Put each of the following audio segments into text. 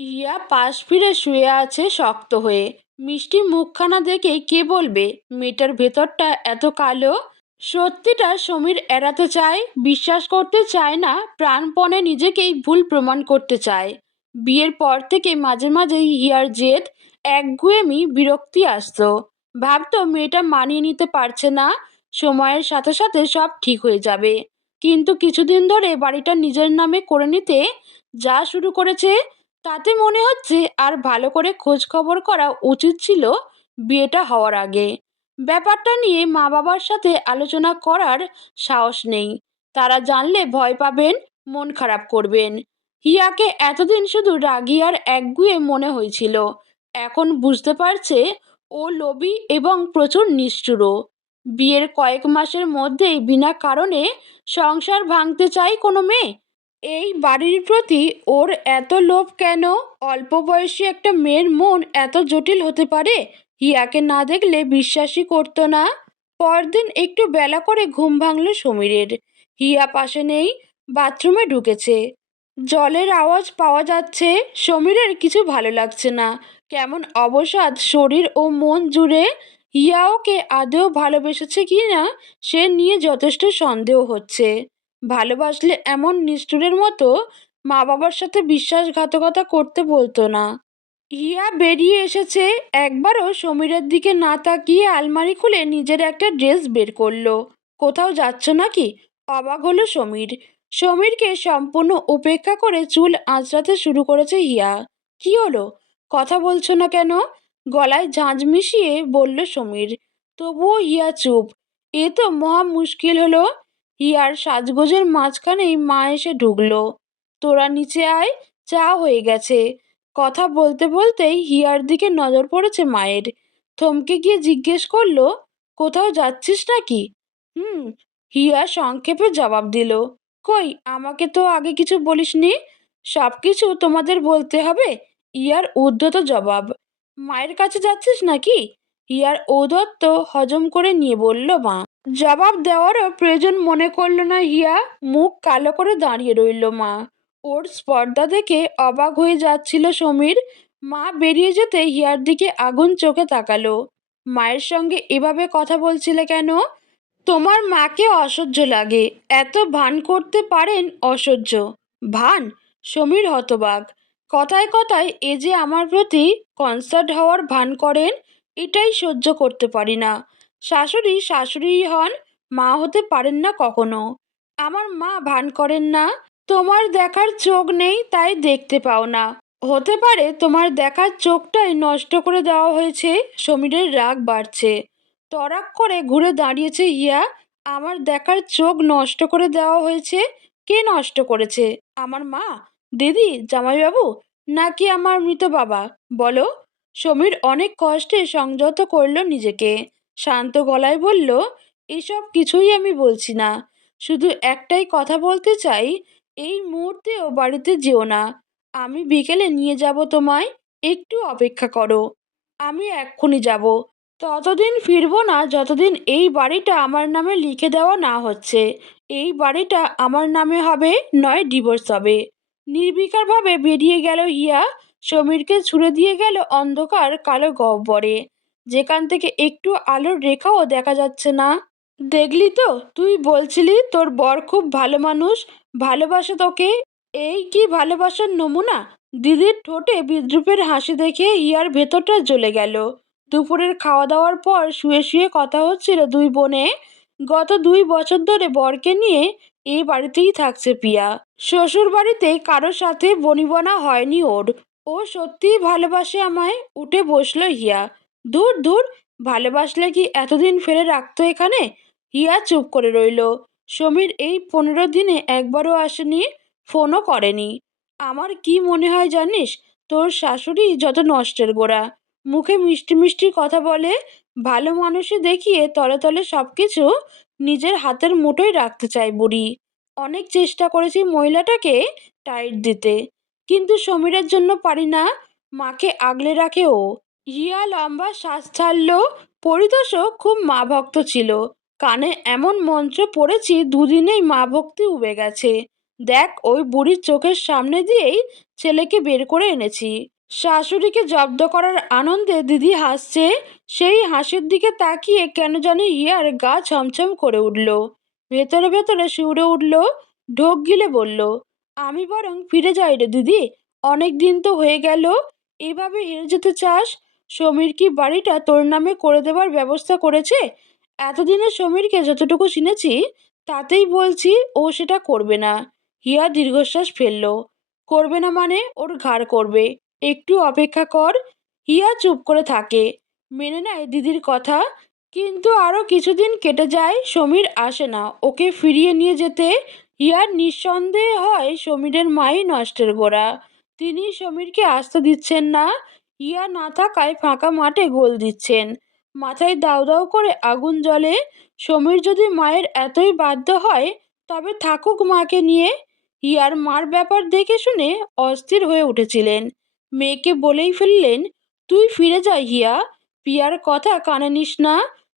ইয়া পাশ ফিরে শুয়ে আছে শক্ত হয়ে। মিষ্টি মুখখানা দেখে কে বলবে, মেয়েটার ভেতরটা এত কালো? সত্যিটা সমীর এড়াতে চায়, বিশ্বাস করতে চায় না, প্রাণপণে নিজেকেই ভুল প্রমাণ করতে চায়। বিয়ের পর থেকে মাঝে মাঝেই হিয়ার জেদ, একগুয়েমি বিরক্তি আসতো। ভাবতো মেয়েটা মানিয়ে নিতে পারছে না, সময়ের সাথে সাথে সব ঠিক হয়ে যাবে। কিন্তু কিছুদিন ধরে বাড়িটা নিজের নামে করে নিতে যা শুরু করেছে তাতে মনে হচ্ছে আর ভালো করে খোঁজ খবর করা উচিত ছিল বিয়েটা হওয়ার আগে। ব্যাপারটা নিয়ে মা বাবার সাথে আলোচনা করার সাহস নেই। তারা জানলে ভয় পাবেন, মন খারাপ করবেন। হিয়াকে এতদিন শুধু রাগী আর একগুয়ে মনে হয়েছিল। এখন বুঝতে পারছে ও লোভী এবং প্রচুর নিষ্ঠুরও বিয়ের কয়েক মাসের মধ্যেই বিনা কারণে সংসার ভাঙতে চাই কোনো মেয়ে? এই বাড়ির প্রতি ওর এত লোভ কেন? অল্প বয়সী একটা মেয়ের মন এত জটিল হতে পারে? হিয়াকে না দেখলে বিশ্বাসই করতো না। পরদিন একটু বেলা করে ঘুম ভাঙল সমীরের। হিয়া পাশে নেই, বাথরুমে ঢুকেছে। জলের আওয়াজ পাওয়া যাচ্ছে, সমীরের কিছু ভালো লাগছে না। কেমন অবসাদ শরীর ও মন জুড়ে। হিয়া ওকে আদৌ ভালোবেসেছে কি না, সে নিয়ে যথেষ্ট সন্দেহ হচ্ছে। ভালোবাসলে এমন নিষ্ঠুরের মতো মা বাবার সাথে বিশ্বাসঘাতকতা করতে বলতো না। হিয়া বেরিয়ে এসেছে একবারও সমীরের দিকে না তাকিয়ে আলমারি খুলে নিজের একটা ড্রেস বের করল। কোথাও যাচ্ছ নাকি? অবাক হলো সমীর। সমীরকে সম্পূর্ণ উপেক্ষা করে চুল আঁচড়াতে শুরু করেছে হিয়া কি হলো? কথা বলছো না কেন? গলায় ঝাঁঝ মিশিয়ে বলল সমীর। তবুও হিয়া চুপ। এ তো মহা মুশকিল হলো। হিয়ার সাজগোজের মাঝখানেই মা এসে ঢুকলো। তোরা নিচে আয়, চা হয়ে গেছে। কথা বলতে বলতেই হিয়ার দিকে নজর পড়েছে মায়ের। থমকে গিয়ে জিজ্ঞেস করল, কোথাও যাচ্ছিস নাকি? হুম হিয়া সংক্ষেপে জবাব দিল, কই, আমাকে তো আগে কিছু বলিসনি। সব কিছু তোমাদের বলতে হবে? ইয়ার উদ্ধত জবাব, মায়ের কাছে যাচ্ছিস নাকি? ইয়ার ঔদত্ত হজম করে নিয়ে বলল মা জবাব দেওয়ারও প্রয়োজন মনে করল না হিয়া। মুখ কালো করে দাঁড়িয়ে রইল মা। ওর স্পর্ধা দেখে অবাক হয়ে যাচ্ছিল সমীর। মা বেরিয়ে যেতে হিয়ার দিকে আগুন চোখে তাকালো। মায়ের সঙ্গে এভাবে কথা বলছিলে কেন? তোমার মাকে অসহ্য লাগে। এত ভান করতে পারেন অসহ্য। ভান? সমীর হতবাক। কথায় কথায় এ যে আমার প্রতি কনসার্ট হওয়ার ভান করেন, এটাই সহ্য করতে পারি না। শাশুড়ি শাশুড়িই হন, মা হতে পারেন না কখনো। আমার মা ভান করেন না, তোমার দেখার চোখ নেই তাই দেখতে পাও না। হতে পারে তোমার দেখার চোখটাই নষ্ট করে দেওয়া হয়েছে, সমীরের রাগ বাড়ছে। তরাক করে ঘুরে দাঁড়িয়েছে হিয়া আমার দেখার চোখ নষ্ট করে দেওয়া হয়েছে, কে নষ্ট করেছে? আমার মা? দিদি? জামাইবাবু? নাকি আমার মৃত বাবা? বলো। সমীর অনেক কষ্টে সংযত করল নিজেকে। শান্ত গলায় বলল, এসব কিছুই আমি বলছি না। শুধু একটাই কথা বলতে চাই, এই মুহূর্তেও বাড়িতে যেও না। আমি বিকেলে নিয়ে যাব তোমায়, একটু অপেক্ষা করো। আমি এক্ষুনি যাব। ততদিন ফিরবো না যতদিন এই বাড়িটা আমার নামে লিখে দেওয়া না হচ্ছে। এই বাড়িটা আমার নামে হবে, নয় ডিভোর্স হবে। নির্বিকারভাবে বেরিয়ে গেল হিয়া, সমীরকে ছুড়ে দিয়ে গেল অন্ধকার কালো গহ্বরে। যেখান থেকে একটু আলোর রেখাও দেখা যাচ্ছে না। দেখলি তো? তুই বলছিলি তোর বর খুব ভালো মানুষ, ভালোবাসে তোকে। এই কি ভালোবাসার নমুনা? দিদির ঠোঁটে বিদ্রুপের হাসি দেখে ইয়ার ভেতরটা জ্বলে গেল। দুপুরের খাওয়া দাওয়ার পর শুয়ে শুয়ে কথা হচ্ছিল দুই বোনে। গত দুই বছর ধরে বরকে নিয়ে এই বাড়িতেই থাকছে পিয়া। শ্বশুর বাড়িতে কারোর সাথে বনিবনা হয়নি ওর। ও সত্যিই ভালোবাসে আমায়, উঠে বসল হিয়া। দূর দূর, ভালোবাসলে কি এতদিন ফেলে রাখতো এখানে? হিয়া চুপ করে রইল। সমীর এই পনেরো দিনে একবারও আসেনি, ফোনও করেনি। আমার কি মনে হয় জানিস? তোর শাশুড়ি যত নষ্টের গোড়া। মুখে মিষ্টি মিষ্টি কথা বলে ভালো মানুষই দেখিয়ে তলে তলে সব কিছু নিজের হাতের মুঠোয় রাখতে চায় বুড়ি। অনেক চেষ্টা করেছি মহিলাটাকে টাইট দিতে, কিন্তু সমীরের জন্য পারি না। মাকে আগলে রাখে ও। হিয়া লম্বা শ্বাস ছাড়ল পরিতোষও খুব মা ভক্ত ছিল। কানে এমন মন্ত্র পড়েছি দুদিনেই মা ভক্তি উবে গেছে। দেখ, ওই বুড়ির চোখের সামনে দিয়েই ছেলেকে বের করে এনেছি। শাশুড়িকে জব্দ করার আনন্দে দিদি হাসছে, সেই হাসির দিকে তাকিয়ে কেন জানি হিয়ার গা ছমছম করে উঠল। ভেতরে ভেতরে শিউরে উঠল, ঢোক গিলে বলল, আমি বরং ফিরে যাই রে দিদি, অনেক দিন তো হয়ে গেল, এভাবে হেরে যেতে চাস? সমীর কি বাড়িটা তোর নামে করে দেবার ব্যবস্থা করেছে? এতদিনে সমীরকে যতটুকু চিনেছি, তাতেই বলছি ও সেটা করবে না। হিয়া দীর্ঘশ্বাস ফেলল। করবে না মানে ওর ঘাড় করবে। একটু অপেক্ষা কর। হিয়া চুপ করে থাকে। মেনে নেয় দিদির কথা। কিন্তু আরও কিছুদিন কেটে যায়, সমীর আসে না। ওকে ফিরিয়ে নিয়ে যেতে হিয়ার নিঃসন্দেহে হয় সমীরের মাই নষ্টের গোড়া। তিনি সমীরকে আসতে দিচ্ছেন না। হিয়া না থাকায় ফাঁকা মাঠে গোল দিচ্ছেন। মাথায় দাউ দাউ করে আগুন জ্বলে, সমীর যদি মায়ের এতই বাধ্য হয়, তবে থাকুক মাকে নিয়ে। হিয়ার মার ব্যাপার দেখে শুনে অস্থির হয়ে উঠেছিলেন। মেয়েকে বলেই ফেললেন, তুই ফিরে যা হিয়া, পিয়ার কথা কানে নিস না,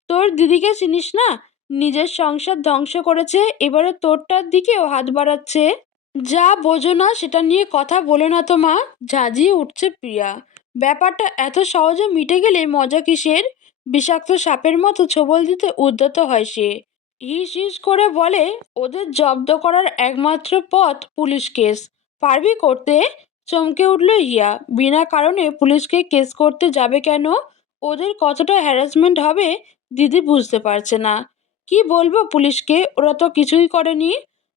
তোর দিদিকে চিনিস না, নিজের সংসার ধ্বংস করেছে, এবারে তোরটার দিকেও হাত বাড়াচ্ছে। যা বোঝো না, সেটা নিয়ে কথা বলে না তো মা, ঝাঁঝিয়ে উঠছে প্রিয়া ব্যাপারটা এত সহজে মিটে গেলে মজা কিসের? বিষাক্ত সাপের মতো ছোবল দিতে উদ্যত হয় সে। হিস হিস করে বলে, ওদের জব্দ করার একমাত্র পথ পুলিশ কেস। পারবি করতে? চমকে উঠল হিয়া। বিনা কারণে পুলিশকে কেস করতে যাবে কেন? ওদের কতটা হ্যারাসমেন্ট হবে দিদি বুঝতে পারছে না। কি বলব পুলিশকে? ওরা তো কিছুই করেনি।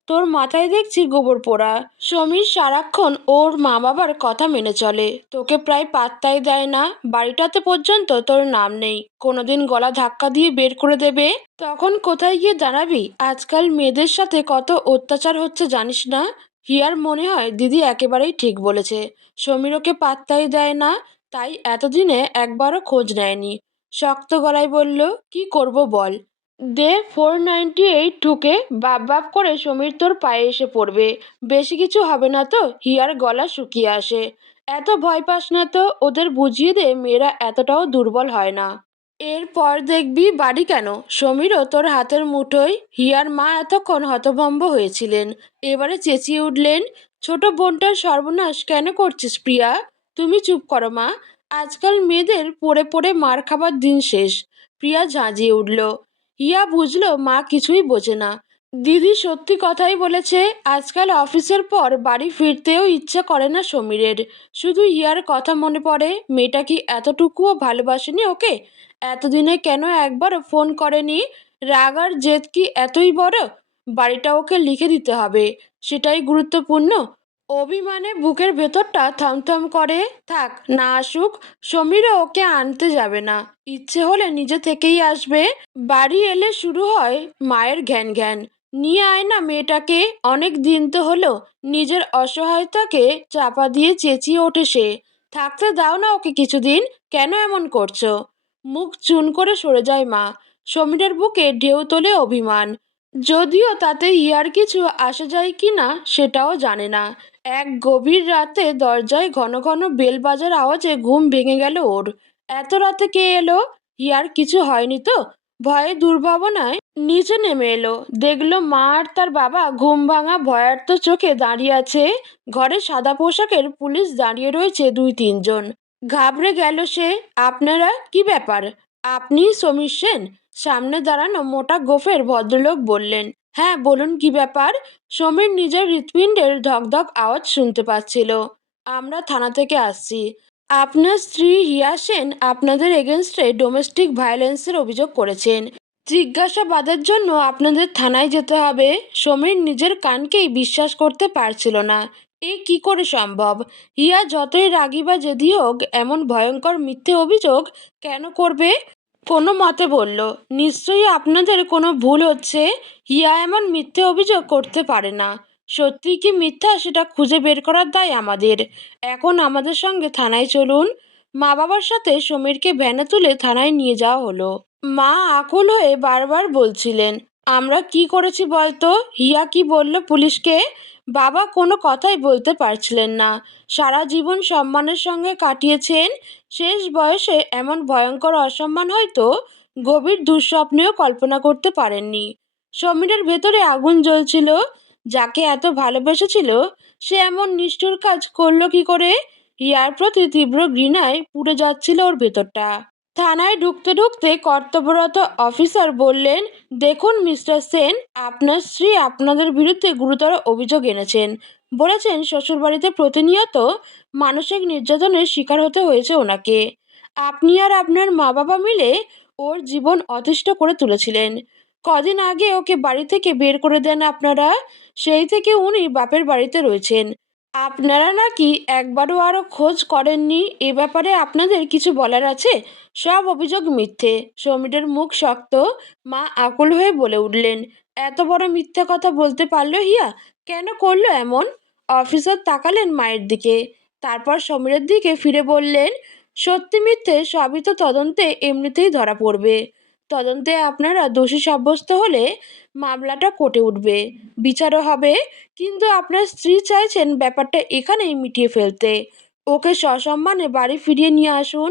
তোর মাথায় দেখছি গোবর পোড়া। সমীর সারাক্ষণ ওর মা বাবার কথা মেনে চলে। তোকে প্রায় পাত্তাই দেয় না। বাড়িটাতে পর্যন্ত তোর নাম নেই। কোনোদিন গলা ধাক্কা দিয়ে বের করে দেবে। তখন কোথায় গিয়ে দাঁড়াবি? আজকাল মেয়েদের সাথে কত অত্যাচার হচ্ছে জানিস না? হিয়ার মনে হয় দিদি একেবারেই ঠিক বলেছে। সমীর ওকে পাত্তাই দেয় না, তাই এতদিনে একবারও খোঁজ নেয়নি। শক্ত গলায় বলল, কি করব বল? দে ফোর নাইনটি এইট ঠুকে বাপ বাপ করে সমীর তোর পায়ে এসে পড়বে। বেশি কিছু হবে না তো, হিয়ার গলা শুকিয়ে আসে। এত ভয় পাস না তো, ওদের বুঝিয়ে দে মেয়েরা এতটাও দুর্বল হয় না। এরপর দেখবি বাড়ি কেন? সমীরও তোর হাতের মুঠোয় হিয়ার মা এতক্ষণ হতভম্ব হয়েছিলেন। এবারে চেঁচিয়ে উঠলেন, ছোট বোনটার সর্বনাশ কেন করছিস প্রিয়া? তুমি চুপ করো মা। আজকাল মেয়েদের পড়ে পড়ে মার খাবার দিন শেষ। প্রিয়া ঝাঁঝিয়ে উঠল হিয়া বুঝলো মা কিছুই বোঝে না। দিদি সত্যি কথাই বলেছে, আজকাল অফিসের পর বাড়ি ফিরতেও ইচ্ছা করে না সমীরের। শুধু হিয়ার কথা মনে পড়ে, মেয়েটা কি এতটুকুও ভালোবাসেনি ওকে? এতদিনে কেন একবার ফোন করেনি? রাগ আর জেদ কি এতই বড়? বাড়িটা ওকে লিখে দিতে হবে, সেটাই গুরুত্বপূর্ণ। অভিমানে বুকের ভেতরটা থমথম করে, থাক, না আসুক, সমীরও ওকে আনতে যাবে না। ইচ্ছে হলে নিজে থেকেই আসবে। বাড়ি এলে শুরু হয় মায়ের ঘ্যান ঘ্যান। নিয়ে আয় না মেয়েটাকে, অনেক দিন তো হলো নিজের অসহায়তাকে চাপা দিয়ে চেঁচিয়ে ওঠে সে। থাকতে দাও না ওকে কিছুদিন, কেন এমন করছ? মুখ চুন করে সরে যায় মা। সমীরের বুকে ঢেউ তোলে অভিমান। যদিও তাতে ইয়ার কিছু আসে যায় কি না, সেটাও জানে না। এক গভীর রাতে দরজায় ঘন ঘন বেল বাজার আওয়াজে ঘুম ভেঙে গেল ওর। এত রাতে কে এলো? ইয়ার কিছু হয়নি তো? ভয়ে দুর্ভাবনায় নিচে নেমে এলো। দেখল মা আর তার বাবা ঘুম ভাঙা ভয়ার্ত চোখে দাঁড়িয়ে আছে। ঘরে সাদা পোশাকের পুলিশ দাঁড়িয়ে রয়েছে দুই তিনজন। ঘাবড়ে গেল সে, আপনারা? কি ব্যাপার? আপনি সমীর সেন? সামনে দাঁড়ানো মোটা গোফের ভদ্রলোক বললেন হ্যাঁ বলুন কি ব্যাপার? সমীর নিজের হৃৎপিণ্ডের ধকধক আওয়াজ শুনতে পাচ্ছিল। আমরা থানা থেকে আসছি। আপনার স্ত্রী হিয়া সেন আপনাদের এগেনস্টে ডোমেস্টিক ভায়োলেন্সের অভিযোগ করেছেন। জিজ্ঞাসাবাদের জন্য আপনাদের থানায় যেতে হবে। সমীর নিজের কানকেই বিশ্বাস করতে পারছিল না। এ কি করে সম্ভব? হিয়া যতই রাগী বা জেদি হোক, এমন ভয়ঙ্কর মিথ্যে অভিযোগ কেন করবে? কোনো মতে বলল, নিশ্চয়ই আপনাদের কোনো ভুল হচ্ছে? হিয়া এমন মিথ্যে অভিযোগ করতে পারে না। সত্যি কি মিথ্যা সেটা খুঁজে বের করার দায় আমাদের। এখন আমাদের সঙ্গে থানায় চলুন। মা বাবার সাথে সমীরকে ভ্যানে তুলে থানায় নিয়ে যাওয়া হলো। মা আকুল হয়ে বারবার বলছিলেন, আমরা কি করেছি বলতো? হিয়া কি বলল পুলিশকে? বাবা কোনো কথাই বলতে পারছিলেন না। সারা জীবন সম্মানের সঙ্গে কাটিয়েছেন, শেষ বয়সে এমন ভয়ঙ্কর অসম্মান হয়তো গভীর দুঃস্বপ্নেও কল্পনা করতে পারেননি। সমীরের ভেতরে আগুন জ্বলছিল, যাকে এত ভালোবেসেছিল, সে এমন নিষ্ঠুর কাজ করল কি করে? হিয়ার প্রতি তীব্র ঘৃণায় পুড়ে যাচ্ছিল ওর ভেতরটা। থানায় ঢুকতে ঢুকতে কর্তব্যরত অফিসার বললেন, দেখুন, মিস্টার সেন, আপনার স্ত্রী আপনাদের বিরুদ্ধে গুরুতর অভিযোগ এনেছেন। বলেছেন, শ্বশুরবাড়িতে প্রতিনিয়ত মানসিক নির্যাতনের শিকার হতে হয়েছে ওনাকে। আপনি আর আপনার মা বাবা মিলে ওর জীবন অতিষ্ঠ করে তুলেছিলেন। কদিন আগে ওকে বাড়ি থেকে বের করে দেন আপনারা, সেই থেকে উনি বাপের বাড়িতে রয়েছেন। আপনারা নাকি একবারও আরও খোঁজ করেননি? এ ব্যাপারে আপনাদের কিছু বলার আছে? সব অভিযোগ মিথ্যে। সমীরের মুখ শক্ত। মা আকুল হয়ে বলে উঠলেন, এত বড় মিথ্যে কথা বলতে পারল হিয়া? কেন করল এমন? অফিসার তাকালেন মায়ের দিকে। তারপর সমীরের দিকে ফিরে বললেন, সত্যি মিথ্যে সবই তো তদন্তে এমনিতেই ধরা পড়বে। তদন্তে আপনারা দোষী সাব্যস্ত হলে মামলাটা কোর্টে উঠবে। বিচারও হবে, কিন্তু আপনার স্ত্রী চাইছেন ব্যাপারটা এখানেই মিটিয়ে ফেলতে। ওকে সসম্মানে বাড়ি ফিরিয়ে নিয়ে আসুন।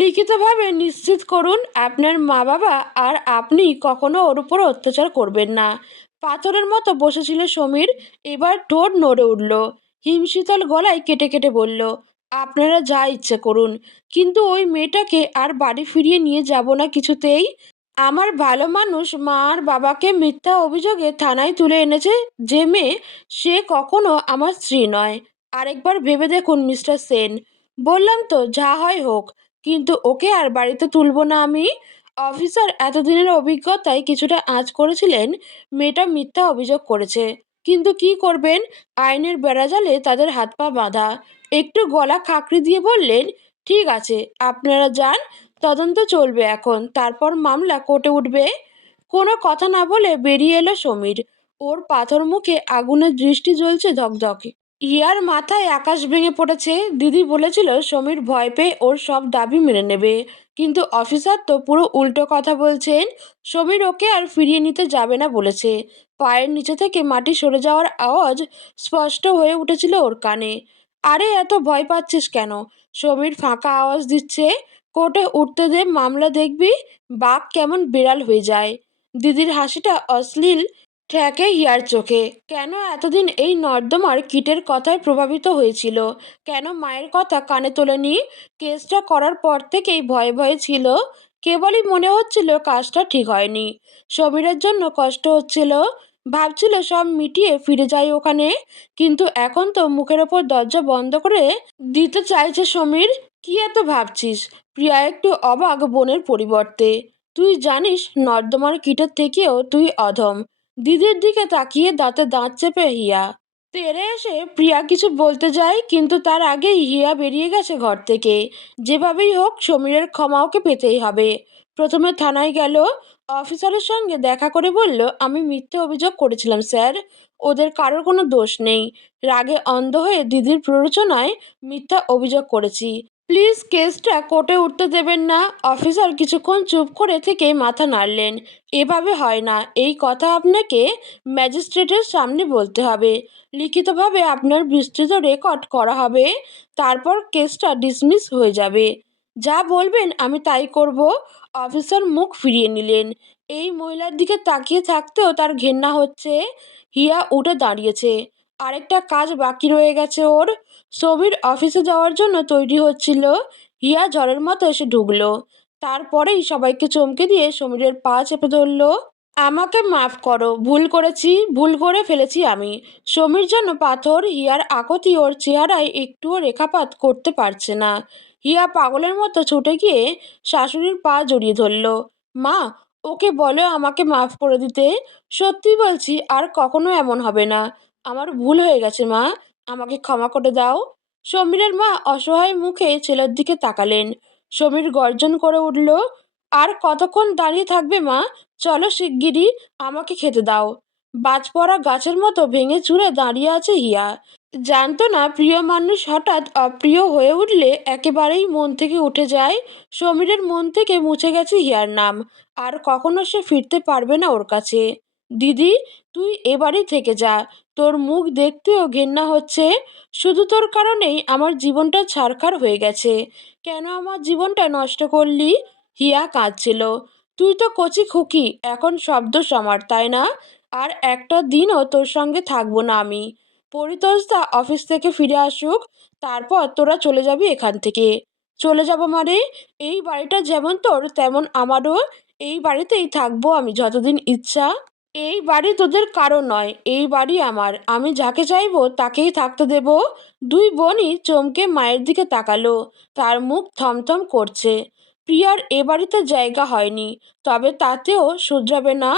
লিখিতভাবে নিশ্চিত করুন, আপনার মা বাবা আর আপনি কখনো ওর উপর অত্যাচার করবেন না। পাথরের মতো বসেছিল সমীর, এবার ঠোঁট নড়ে উঠল। হিমশীতল গলায় কেটে কেটে বলল, আপনারা যা ইচ্ছে করুন, কিন্তু ওই মেয়েটাকে আর বাড়ি ফিরিয়ে নিয়ে যাব না কিছুতেই। আমার ভালো মানুষ মা আর বাবাকে মিথ্যা অভিযোগে থানায় তুলে এনেছে যে মেয়ে, সে কখনো আমার স্ত্রী নয়। আরেকবার ভেবে দেখুন, মিস্টার সেন। বললাম তো, যা হয় হোক, কিন্তু ওকে আর বাড়িতে তুলব না আমি? অফিসার এতদিনের অভিজ্ঞতায় কিছুটা আঁচ করেছিলেন, মেয়েটা মিথ্যা অভিযোগ করেছে। কিন্তু কি করবেন? আইনের বেড়াজালে তাদের হাত পা বাঁধা। একটু গলা খাকড়ি দিয়ে বললেন, ঠিক আছে, আপনারা যান তদন্ত চলবে এখন। তারপর মামলা কোর্টে উঠবে। কোনো কথা না বলে বেরিয়ে এলো সমীর। ওর পাথর মুখে আগুনের দৃষ্টি জ্বলছে ধকধকে। ইয়ার মাথায় আকাশ ভেঙে পড়েছে। দিদি বলেছিল সমীর ভয় পেয়ে ওর সব দাবি মেনে নেবে। কিন্তু অফিসার তো পুরো উল্টো কথা বলছেন। সমীর ওকে আর ফিরিয়ে নিতে যাবে না বলেছে। পায়ের নিচে থেকে মাটি সরে যাওয়ার আওয়াজ স্পষ্ট হয়ে উঠেছিল ওর কানে। আরে, এত ভয় পাচ্ছিস কেন? সমীর ফাঁকা আওয়াজ দিচ্ছে। কোর্টে উঠতে দে মামলা দেখবি, বাঘ কেমন বিড়াল হয়ে যায়। দিদির হাসিটা অশ্লীল ঠেকে হিয়ার চোখে। কেন এতদিন এই নর্দমার কিটের কথায় প্রভাবিত হয়েছিল? কেন মায়ের কথা কানে তোলেনি? কেসটা করার পর থেকেই ভয়ে ভয়ে ছিল। কেবলই মনে হচ্ছিল কাজটা ঠিক হয়নি। সমীরের জন্য কষ্ট হচ্ছিল। ভাবছিল সব মিটিয়ে ফিরে যাই ওখানে। কিন্তু এখন তো মুখের ওপর দরজা বন্ধ করে দিতে চাইছে সমীর। কি এত ভাবছিস? প্রিয়া একটু অবাক বোনের পরিবর্তে। তুই জানিস নর্দমার কীটের থেকেও তুই অধম। দিদির দিকে তাকিয়ে দাঁতে দাঁত চেপে হিয়া। তেরে এসে প্রিয়া কিছু বলতে যায়, কিন্তু তার আগেই হিয়া বেরিয়ে গেছে ঘর থেকে। যেভাবেই হোক সমীরের ক্ষমা ওকে পেতেই হবে। প্রথমে থানায় গেল অফিসারের সঙ্গে দেখা করে বলল, আমি মিথ্যে অভিযোগ করেছিলাম, স্যার। ওদের কারোর কোনো দোষ নেই। রাগে অন্ধ হয়ে দিদির প্ররোচনায় মিথ্যা অভিযোগ করেছি। প্লিজ কেসটা কোর্টে উঠতে দেবেন না। অফিসার কিছুক্ষণ চুপ করে থেকে মাথা নাড়লেন। এভাবে হয় না। এই কথা আপনাকে ম্যাজিস্ট্রেটের সামনে বলতে হবে। লিখিতভাবে আপনার বিস্তৃত রেকর্ড করা হবে। তারপর কেসটা ডিসমিস হয়ে যাবে। যা বলবেন আমি তাই করব। অফিসার মুখ ফিরিয়ে নিলেন। এই মহিলার দিকে তাকিয়ে থাকতেও তার ঘেন্না হচ্ছে। হিয়া উঠে দাঁড়িয়েছে। আরেকটা কাজ বাকি রয়ে গেছে ওর। সমীর অফিসে যাওয়ার জন্য তৈরি হচ্ছিল। হিয়া ঝড়ের মতো এসে ঢুকলো। তারপরেই সবাইকে চমকে দিয়ে সমীরের পা চেপে ধরলো। আমাকে মাফ করো, ভুল করেছি, ভুল করে ফেলেছি আমি। সমীর যেন পাথর, হিয়ার আকতি ওর চেহারায় একটুও রেখাপাত করতে পারছে না। হিয়া পাগলের মতো ছুটে গিয়ে শাশুড়ির পা জড়িয়ে ধরল। মা, ওকে বলো আমাকে মাফ করে দিতে। সত্যি বলছি, আর কখনো এমন হবে না। আমার ভুল হয়ে গেছে, মা। আমাকে ক্ষমা করে দাও। সমীরের মা অসহায় মুখে ছেলের দিকে তাকালেন। সমীর গর্জন করে উঠল, আর কতক্ষণ দাঁড়িয়ে থাকবে, মা? চলো শিগগিরই আমাকে খেতে দাও। বাজ পড়া গাছের মতো ভেঙে চুরে দাঁড়িয়ে আছে হিয়া। জানতো না প্রিয় মানুষ হঠাৎ অপ্রিয় হয়ে উঠলে একেবারেই মন থেকে উঠে যায়, সমীরের মন থেকে মুছে গেছে হিয়ার নাম। আর কখনো সে ফিরতে পারবে না ওর কাছে। দিদি, তুই এবারই থেকে যা। তোর মুখ দেখতেও ঘেন্না হচ্ছে। শুধু তোর কারণেই আমার জীবনটা ছারখার হয়ে গেছে। কেন আমার জীবনটা নষ্ট করলি? হিয়া কাঁদছিল। তুই তো কচি খুকি, এখন শব্দ সমার, তাই না? আর একটা দিনও তোর সঙ্গে থাকব না আমি। পরিতোষদা অফিস থেকে ফিরে আসুক, তারপর তোরা চলে যাবি এখান থেকে। চলে যাব মানে? এই বাড়িটা যেমন তোর, তেমন আমারও। এই বাড়িতেই থাকব আমি যতদিন ইচ্ছা। এই বাড়ি তোদের কারও নয়, এই বাড়ি আমার। আমি যাকে চাইব তাকেই থাকতে দেব। দুই বোনই চমকে মায়ের দিকে তাকালো। তার মুখ থমথম করছে। প্রিয়ার এ বাড়িতে জায়গা হয়নি, তবে তাতেও শুধরাবে না।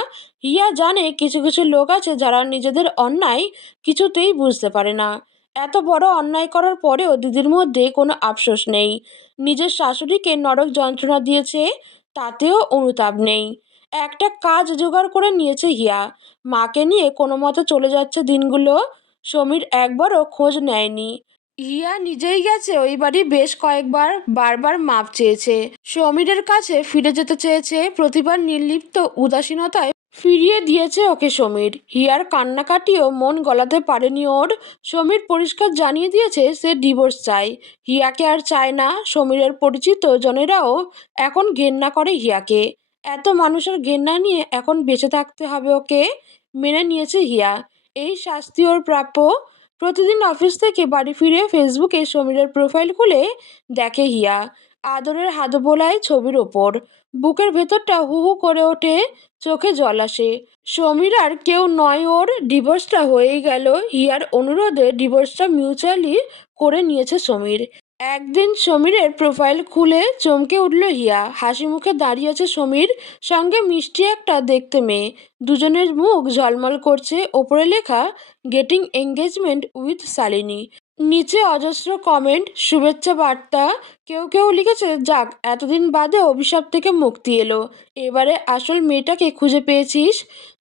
হিয়া জানে কিছু কিছু লোক আছে যারা নিজেদের অন্যায় কিছুতেই বুঝতে পারে না। এত বড় অন্যায় করার পরেও দিদির মধ্যে কোনো আফসোস নেই। নিজের শাশুড়িকে নরক যন্ত্রণা দিয়েছে, তাতেও অনুতাপ নেই। একটা কাজ জোগাড় করে নিয়েছে হিয়া। মাকে নিয়ে কোনো মতে চলে যাচ্ছে দিনগুলো, সমীর একবারও খোঁজ নেয়নি। হিয়া নিজেই গেছে, ওই বাড়ি বেশ কয়েকবার, বারবার মাপ চেয়েছে। সমীরের কাছে ফিরে যেতে চেয়েছে, প্রতিবার নির্লিপ্ত উদাসীনতায় ফিরিয়ে দিয়েছে ওকে সমীর। হিয়ার কান্নাকাটিও মন গলাতে পারেনি ওর। সমীর পরিষ্কার জানিয়ে দিয়েছে সে ডিভোর্স চায়। হিয়াকে আর চায় না। সমীরের পরিচিত জনেরাও এখন ঘেন্না করে হিয়াকে। এত মানুষের ঘেন্না নিয়ে এখন বেঁচে থাকতে হবে ওকে, মেনে নিয়েছে হিয়া। এই শাস্তি ওর প্রাপ্য। প্রতিদিন অফিস থেকে বাড়ি ফিরে ফেসবুকে সমীরের প্রোফাইল খুলে দেখে হিয়া। আদরের হাত বোলায় ছবির ওপর। বুকের ভেতরটা হু হু করে ওঠে, চোখে জল আসে। সমীর আর কেউ নয়, ওর ডিভোর্সটা হয়েই গেল। হিয়ার অনুরোধে ডিভোর্সটা মিউচুয়ালি করে নিয়েছে সমীর। একদিন সমীরের প্রোফাইল খুলে চমকে উঠল হিয়া। হাসি মুখে দাঁড়িয়ে আছে সমীর, সঙ্গে মিষ্টি একটা দেখতে মেয়ে। দুজনের মুখ ঝলমল করছে। ওপরে লেখা, গেটিং এঙ্গেজমেন্ট উইথ শালিনী। নিচে অজস্র কমেন্ট শুভেচ্ছা বার্তা, কেউ কেউ লিখেছে, যাক, এতদিন বাদে অভিশাপ থেকে মুক্তি এলো। এবারে আসল মেয়েটাকে খুঁজে পেয়েছিস?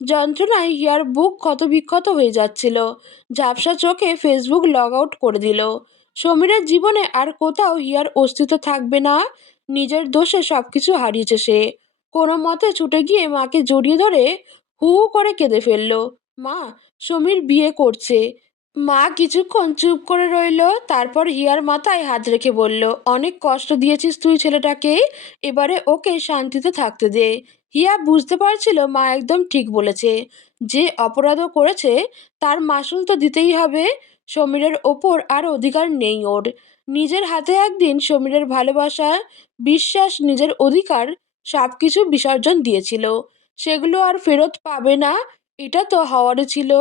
যন্ত্রণায় হিয়ার বুক ক্ষত বিক্ষত হয়ে যাচ্ছিল। ঝাপসা চোখে ফেসবুক লগ আউট করে দিল। সমীরের জীবনে আর কোথাও হিয়ার অস্তিত্ব থাকবে না। নিজের দোষে সব কিছু হারিয়েছে সে। কোনো মতে ছুটে গিয়ে মাকে জড়িয়ে ধরে হু হু করে কেঁদে ফেলল। মা, সমীর বিয়ে করছে। মা কিছুক্ষণ চুপ করে রইল, তারপর হিয়ার মাথায় হাত রেখে বলল, অনেক কষ্ট দিয়েছিস তুই ছেলেটাকে, এবারে ওকে শান্তিতে থাকতে দে। হিয়া বুঝতে পারছিল মা একদম ঠিক বলেছে। যে অপরাধও করেছে, তার মাসুল তো দিতেই হবে, সমীরের ওপর আর অধিকার নেই ওর। নিজের হাতে একদিন সমীরের ভালোবাসা, বিশ্বাস, নিজের অধিকার সব কিছু বিসর্জন দিয়েছিল। সেগুলো আর ফেরত পাবে না, এটা তো হওয়ারই ছিল।